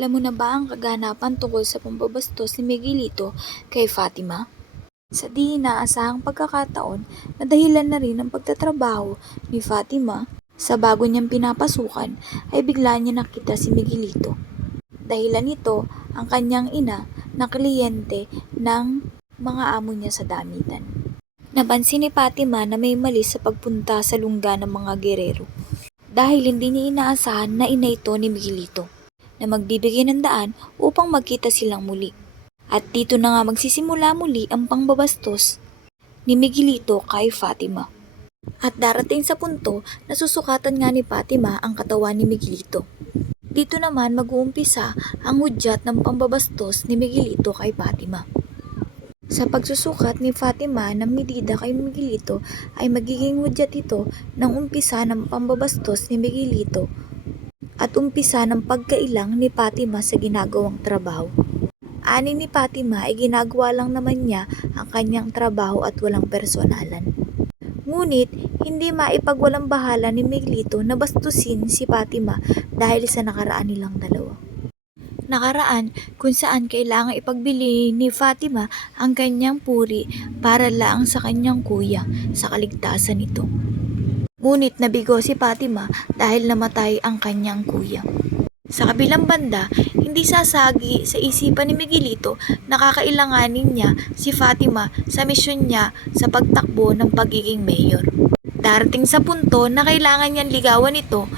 Alam mo na ba ang kaganapan tungkol sa pambabastos ni Miguelito kay Fatima? Sa di inaasahang pagkakataon na dahilan na rin ng pagtatrabaho ni Fatima sa bago niyang pinapasukan ay bigla niya nakita si Miguelito. Dahilan nito ang kanyang ina na kliyente ng mga amo niya sa damitan. Napansin ni Fatima na may mali sa pagpunta sa lungga ng mga gerero dahil hindi niya inaasahan na ina ito ni Miguelito na magbibigay ng daan upang magkita silang muli. At dito na nga magsisimula muli ang pangbabastos ni Miguelito kay Fatima. At darating sa punto na susukatan nga ni Fatima ang katawan ni Miguelito. Dito naman mag-uumpisa ang hudyat ng pambabastos ni Miguelito kay Fatima. Sa pagsusukat ni Fatima ng medida kay Miguelito ay magiging hudyat ito ng umpisa ng pambabastos ni Miguelito at umpisa ng pagkailang ni Fatima sa ginagawang trabaho. Ani ni Fatima ay ginagawa lang naman niya ang kanyang trabaho at walang personalan. Ngunit hindi maipagwalang bahala ni Miguelito na bastusin si Fatima dahil sa nakaraan nilang dalawa. Nakaraan kung saan kailangang ipagbili ni Fatima ang kanyang puri para lang sa kanyang kuya sa kaligtasan nito. Ngunit nabigo si Fatima dahil namatay ang kanyang kuya. Sa kabilang banda, hindi sasagi sa isipan ni Miguelito na kakailanganin niya si Fatima sa misyon niya sa pagtakbo ng pagiging mayor. Darating sa punto na kailangan niyang ligawan ito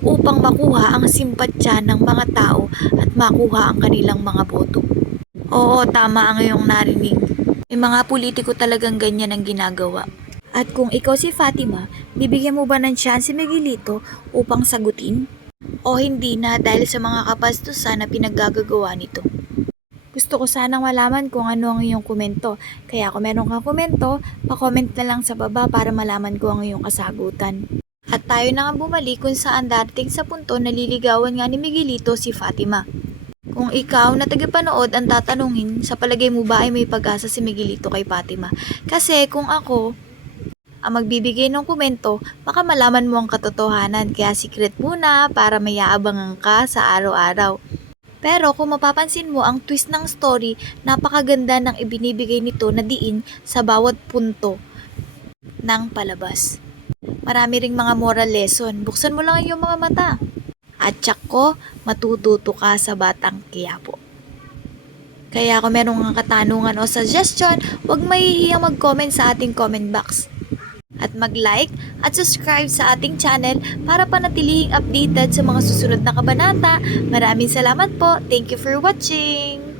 upang makuha ang simpatsya ng mga tao at makuha ang kanilang mga boto. Oo, tama ang iyong narinig. May mga politiko talagang ganyan ang ginagawa. At kung ikaw si Fatima, bibigyan mo ba ng chance si Miguelito upang sagutin? O hindi na dahil sa mga kapastusan na pinaggagawa nito? Gusto ko sanang malaman kung ano ang iyong komento. Kaya kung meron kang komento, pa-comment na lang sa baba para malaman ko ang iyong kasagutan. At tayo na nga bumalik kung saan darating sa punto na liligawan nga ni Miguelito si Fatima. Kung ikaw na tagapanood ang tatanungin, sa palagay mo ba ay may pag-asa si Miguelito kay Fatima? Kasi kung ako ang magbibigay ng komento, baka malaman mo ang katotohanan, kaya secret muna para may aabangan ka sa araw-araw. Pero kung mapapansin mo ang twist ng story, napakaganda ng ibinibigay nito na diin sa bawat punto ng palabas. Marami ring mga moral lesson, buksan mo lang yung mga mata. At tsak ko, matututo ka sa Batang Quiapo. Kaya kung meron kang katanungan o suggestion, huwag mahihiyang mag-comment sa ating comment box. At mag-like at subscribe sa ating channel para panatilihing updated sa mga susunod na kabanata. Maraming salamat po. Thank you for watching!